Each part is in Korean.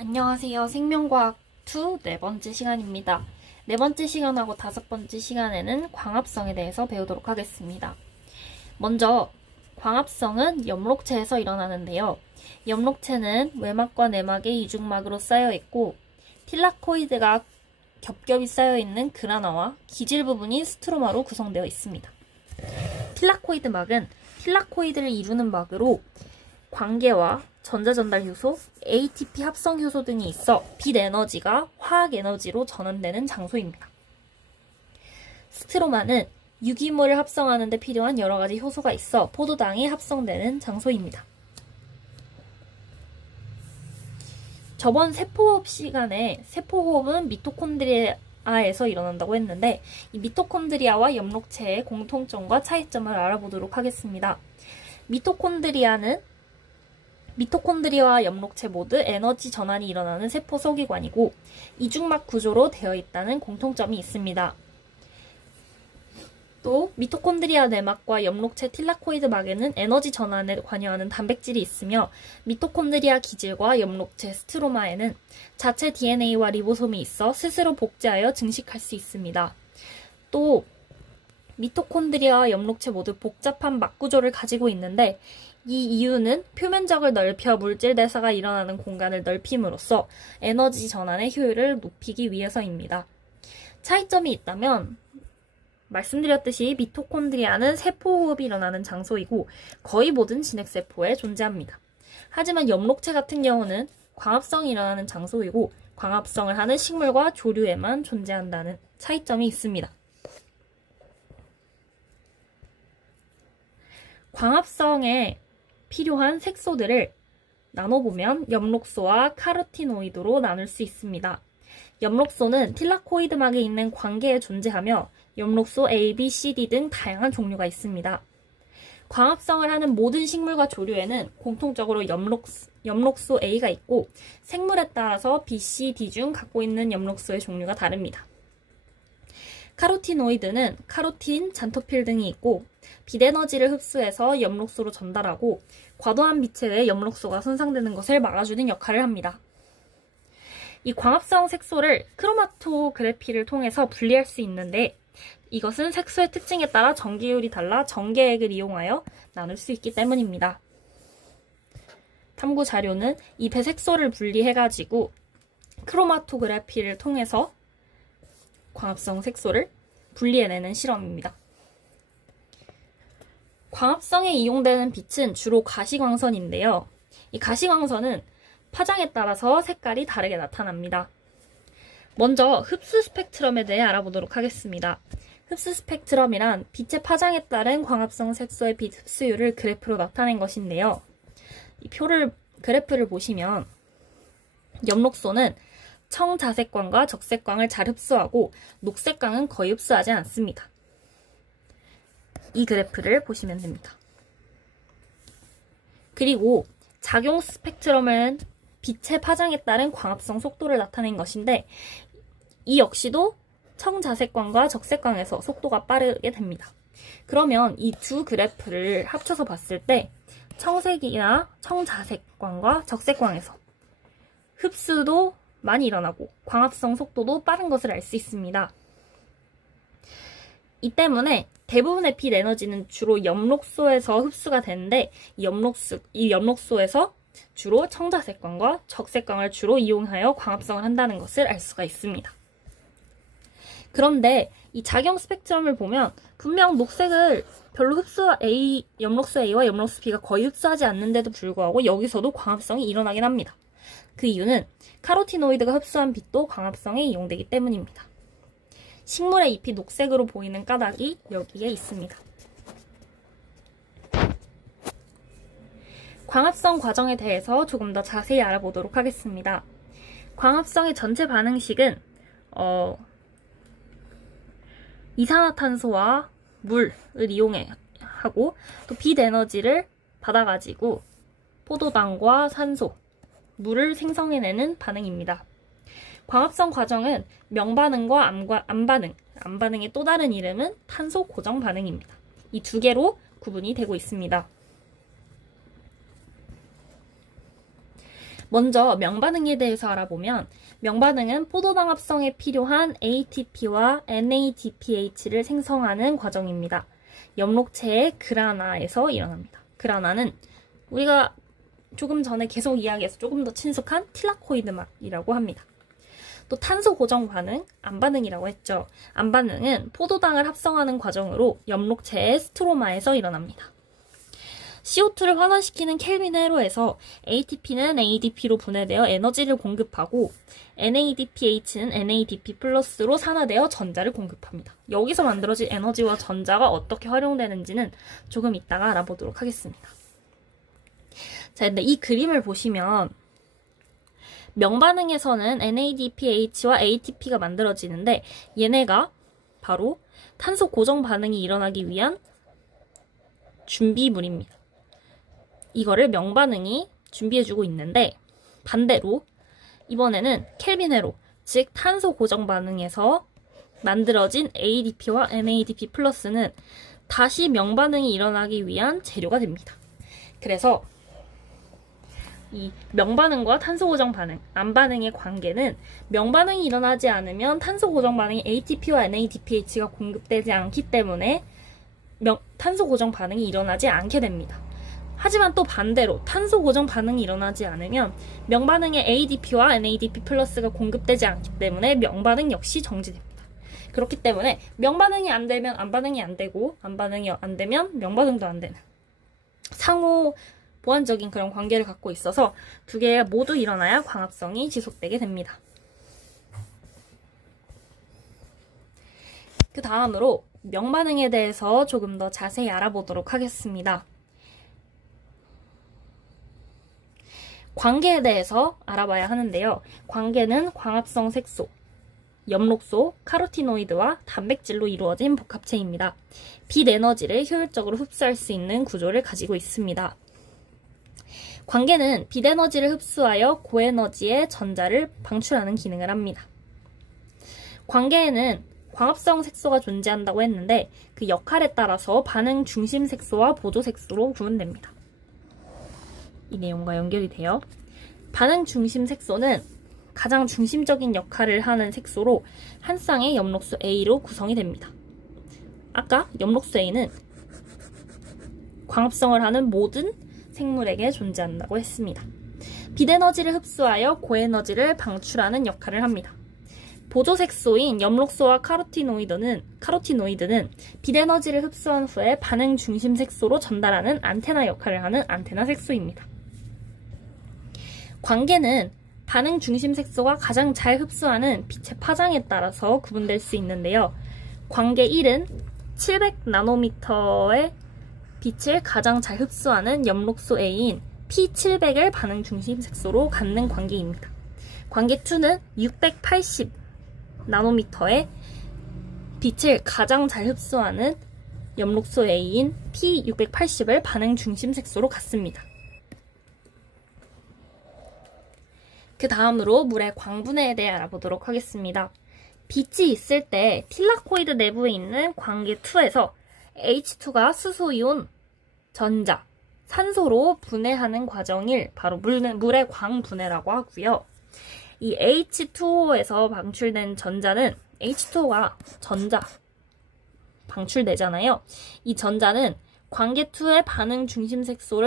안녕하세요. 생명과학 2 네 번째 시간입니다. 네 번째 시간하고 다섯 번째 시간에는 광합성에 대해서 배우도록 하겠습니다. 먼저 광합성은 염록체에서 일어나는데요. 염록체는 외막과 내막의 이중막으로 쌓여있고 틸라코이드가 겹겹이 쌓여있는 그라나와 기질 부분이 스트로마로 구성되어 있습니다. 틸라코이드 막은 틸라코이드를 이루는 막으로 광계와 전자전달 효소, ATP 합성 효소 등이 있어 빛 에너지가 화학 에너지로 전환되는 장소입니다. 스트로마는 유기물을 합성하는 데 필요한 여러 가지 효소가 있어 포도당이 합성되는 장소입니다. 저번 세포호흡 시간에 세포호흡은 미토콘드리아에서 일어난다고 했는데 이 미토콘드리아와 염록체의 공통점과 차이점을 알아보도록 하겠습니다. 미토콘드리아와 염록체 모두 에너지 전환이 일어나는 세포 소기관이고 이중막 구조로 되어 있다는 공통점이 있습니다. 또 미토콘드리아 내막과 염록체 틸라코이드 막에는 에너지 전환에 관여하는 단백질이 있으며 미토콘드리아 기질과 염록체 스트로마에는 자체 DNA와 리보솜이 있어 스스로 복제하여 증식할 수 있습니다. 또 미토콘드리아와 염록체 모두 복잡한 막 구조를 가지고 있는데 이 이유는 표면적을 넓혀 물질 대사가 일어나는 공간을 넓힘으로써 에너지 전환의 효율을 높이기 위해서입니다. 차이점이 있다면 말씀드렸듯이 미토콘드리아는 세포호흡이 일어나는 장소이고 거의 모든 진핵세포에 존재합니다. 하지만 염록체 같은 경우는 광합성이 일어나는 장소이고 광합성을 하는 식물과 조류에만 존재한다는 차이점이 있습니다. 광합성에 필요한 색소들을 나눠보면 염록소와 카로티노이드로 나눌 수 있습니다. 염록소는 틸라코이드막에 있는 광계에 존재하며 염록소 A, B, C, D 등 다양한 종류가 있습니다. 광합성을 하는 모든 식물과 조류에는 공통적으로 염록소 A가 있고 생물에 따라서 B, C, D 중 갖고 있는 염록소의 종류가 다릅니다. 카로티노이드는 카로틴, 잔토필 등이 있고 빛 에너지를 흡수해서 염록소로 전달하고 과도한 빛에 의해 염록소가 손상되는 것을 막아주는 역할을 합니다. 이 광합성 색소를 크로마토그래피를 통해서 분리할 수 있는데 이것은 색소의 특징에 따라 전기율이 달라 전개액을 이용하여 나눌 수 있기 때문입니다. 탐구 자료는 이 배색소를 분리해가지고 크로마토그래피를 통해서 광합성 색소를 분리해내는 실험입니다. 광합성에 이용되는 빛은 주로 가시광선인데요. 이 가시광선은 파장에 따라서 색깔이 다르게 나타납니다. 먼저 흡수 스펙트럼에 대해 알아보도록 하겠습니다. 흡수 스펙트럼이란 빛의 파장에 따른 광합성 색소의 빛 흡수율을 그래프로 나타낸 것인데요. 이 그래프를 보시면 염록소는 청자색광과 적색광을 잘 흡수하고 녹색광은 거의 흡수하지 않습니다. 이 그래프를 보시면 됩니다. 그리고 작용 스펙트럼은 빛의 파장에 따른 광합성 속도를 나타낸 것인데 이 역시도 청자색광과 적색광에서 속도가 빠르게 됩니다. 그러면 이 두 그래프를 합쳐서 봤을 때 청색이나 청자색광과 적색광에서 흡수도 많이 일어나고 광합성 속도도 빠른 것을 알 수 있습니다. 이 때문에 대부분의 빛 에너지는 주로 염록소에서 흡수가 되는데 이 염록소에서 주로 청자색광과 적색광을 주로 이용하여 광합성을 한다는 것을 알 수가 있습니다. 그런데 이 작용 스펙트럼을 보면 분명 녹색을 별로 염록소 A와 염록소 B가 거의 흡수하지 않는데도 불구하고 여기서도 광합성이 일어나긴 합니다. 그 이유는 카로티노이드가 흡수한 빛도 광합성에 이용되기 때문입니다. 식물의 잎이 녹색으로 보이는 까닭이 여기에 있습니다. 광합성 과정에 대해서 조금 더 자세히 알아보도록 하겠습니다. 광합성의 전체 반응식은 이산화탄소와 물을 이용하고 또 빛 에너지를 받아가지고 포도당과 산소, 물을 생성해내는 반응입니다. 광합성 과정은 명반응과 암반응의 또 다른 이름은 탄소 고정 반응입니다. 이 두 개로 구분이 되고 있습니다. 먼저 명반응에 대해서 알아보면 명반응은 포도당 합성에 필요한 ATP와 NADPH를 생성하는 과정입니다. 엽록체의 그라나에서 일어납니다. 그라나는 우리가 조금 전에 계속 이야기해서 조금 더 친숙한 틸라코이드막이라고 합니다. 또 탄소 고정 반응, 암반응이라고 했죠. 암반응은 포도당을 합성하는 과정으로 엽록체의 스트로마에서 일어납니다. CO2를 환원시키는 켈빈 회로에서 ATP는 ADP로 분해되어 에너지를 공급하고 NADPH는 NADP 플러스로 산화되어 전자를 공급합니다. 여기서 만들어진 에너지와 전자가 어떻게 활용되는지는 조금 이따가 알아보도록 하겠습니다. 자, 근데 이 그림을 보시면 명반응에서는 NADPH와 ATP가 만들어지는데 얘네가 바로 탄소 고정 반응이 일어나기 위한 준비물입니다. 이거를 명반응이 준비해주고 있는데 반대로 이번에는 켈빈 회로, 즉 탄소 고정 반응에서 만들어진 ADP와 NADP 플러스는 다시 명반응이 일어나기 위한 재료가 됩니다. 그래서 이 명반응과 탄소 고정 반응, 암반응의 관계는 명반응이 일어나지 않으면 탄소 고정 반응이 ATP와 NADPH가 공급되지 않기 때문에 탄소 고정 반응이 일어나지 않게 됩니다. 하지만 또 반대로 탄소 고정 반응이 일어나지 않으면 명반응에 ADP와 NADP 플러스가 공급되지 않기 때문에 명반응 역시 정지됩니다. 그렇기 때문에 명반응이 안 되면 암반응이 안 되고 암반응이 안 되면 명반응도 안 되는 상호 보완적인 그런 관계를 갖고 있어서 두 개가 모두 일어나야 광합성이 지속되게 됩니다. 그 다음으로 명반응에 대해서 조금 더 자세히 알아보도록 하겠습니다. 관계에 대해서 알아봐야 하는데요. 관계는 광합성 색소, 엽록소, 카로티노이드와 단백질로 이루어진 복합체입니다. 빛 에너지를 효율적으로 흡수할 수 있는 구조를 가지고 있습니다. 관계는 빛 에너지를 흡수하여 고에너지의 전자를 방출하는 기능을 합니다. 관계에는 광합성 색소가 존재한다고 했는데 그 역할에 따라서 반응 중심 색소와 보조 색소로 구분됩니다. 이 내용과 연결이 돼요. 반응 중심 색소는 가장 중심적인 역할을 하는 색소로 한 쌍의 엽록소 A로 구성이 됩니다. 아까 엽록소 A는 광합성을 하는 모든 생물에게 존재한다고 했습니다. 빛 에너지를 흡수하여 고에너지를 방출하는 역할을 합니다. 보조 색소인 엽록소와 카로티노이드는 빛 에너지를 흡수한 후에 반응 중심 색소로 전달하는 안테나 역할을 하는 안테나 색소입니다. 관계는 반응 중심 색소가 가장 잘 흡수하는 빛의 파장에 따라서 구분될 수 있는데요. 관계 1은 700나노미터의 빛을 가장 잘 흡수하는 엽록소 A인 P700을 반응 중심 색소로 갖는 관계입니다. 관계 2는 680나노미터의 빛을 가장 잘 흡수하는 엽록소 A인 P680을 반응 중심 색소로 갖습니다. 그 다음으로 물의 광분해에 대해 알아보도록 하겠습니다. 빛이 있을 때 틸라코이드 내부에 있는 관계 2에서 H2가 수소이온, 전자, 산소로 분해하는 과정을 바로 물의 광분해라고 하고요. 이 H2O에서 방출된 전자는 H2O가 전자 방출되잖아요. 이 전자는 관계 2의 반응 중심 색소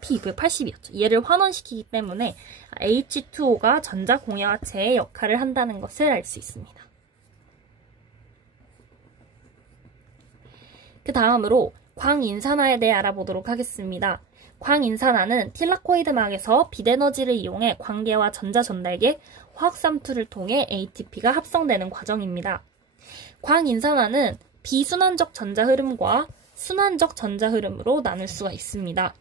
P280이었죠. 얘를 환원시키기 때문에 H2O가 전자 공여체의 역할을 한다는 것을 알 수 있습니다. 그 다음으로 광인산화에 대해 알아보도록 하겠습니다. 광인산화는 틸라코이드막에서 빛에너지를 이용해 관계와 전자 전달계, 화학삼투를 통해 ATP가 합성되는 과정입니다. 광인산화는 비순환적 전자 흐름과 순환적 전자 흐름으로 나눌 수가 있습니다.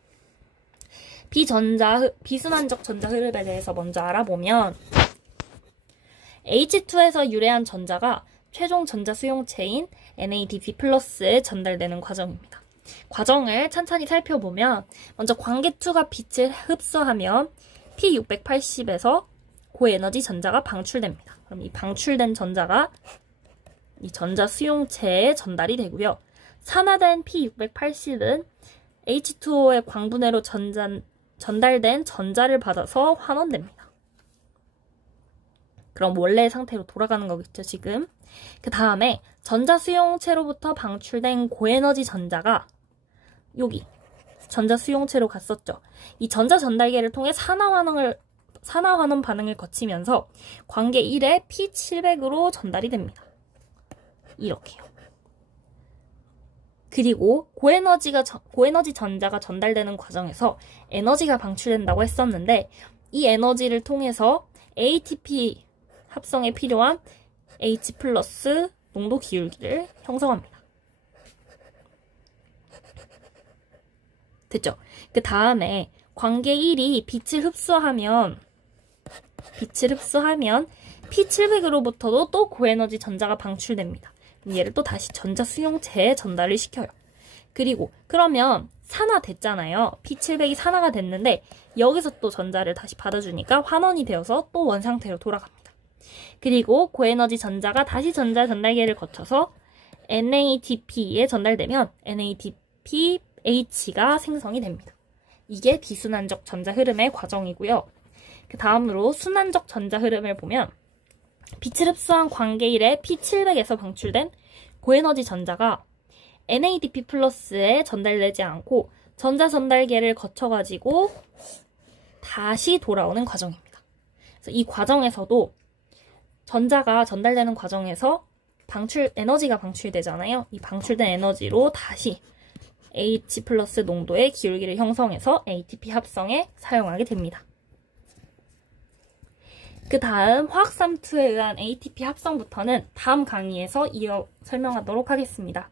비순환적 전자 흐름에 대해서 먼저 알아보면 H2에서 유래한 전자가 최종 전자 수용체인 NADP 플러스에 전달되는 과정입니다. 과정을 천천히 살펴보면 먼저 관계2가 빛을 흡수하면 P680에서 고에너지 전자가 방출됩니다. 그럼 이 방출된 전자가 이 전자 수용체에 전달이 되고요. 산화된 P680은 H2O의 광분해로 전달된 전자를 받아서 환원됩니다. 그럼 원래의 상태로 돌아가는 거겠죠, 지금. 그 다음에 전자 수용체로부터 방출된 고에너지 전자가 여기 전자 수용체로 갔었죠. 이 전자 전달계를 통해 산화환원 반응을 거치면서 관계 1에 P700으로 전달이 됩니다. 이렇게요. 그리고 고에너지 전자가 전달되는 과정에서 에너지가 방출된다고 했었는데 이 에너지를 통해서 ATP 합성에 필요한 H+ 농도 기울기를 형성합니다. 됐죠? 그 다음에 관계 1이 빛을 흡수하면 P700으로부터도 또 고에너지 전자가 방출됩니다. 얘를 또 다시 전자 수용체에 전달을 시켜요. 그리고 그러면 산화됐잖아요. P700이 산화가 됐는데 여기서 또 전자를 다시 받아주니까 환원이 되어서 또 원상태로 돌아갑니다. 그리고 고에너지 전자가 다시 전자 전달계를 거쳐서 NADP에 전달되면 NADPH가 생성이 됩니다. 이게 비순환적 전자 흐름의 과정이고요. 그 다음으로 순환적 전자 흐름을 보면 빛을 흡수한 관계 1의 P700에서 방출된 고에너지 전자가 NADP+에 전달되지 않고 전자 전달계를 거쳐가지고 다시 돌아오는 과정입니다. 그래서 이 과정에서도 전자가 전달되는 과정에서 에너지가 방출되잖아요. 이 방출된 에너지로 다시 H+ 농도의 기울기를 형성해서 ATP 합성에 사용하게 됩니다. 그 다음 화학삼투에 의한 ATP 합성부터는 다음 강의에서 이어 설명하도록 하겠습니다.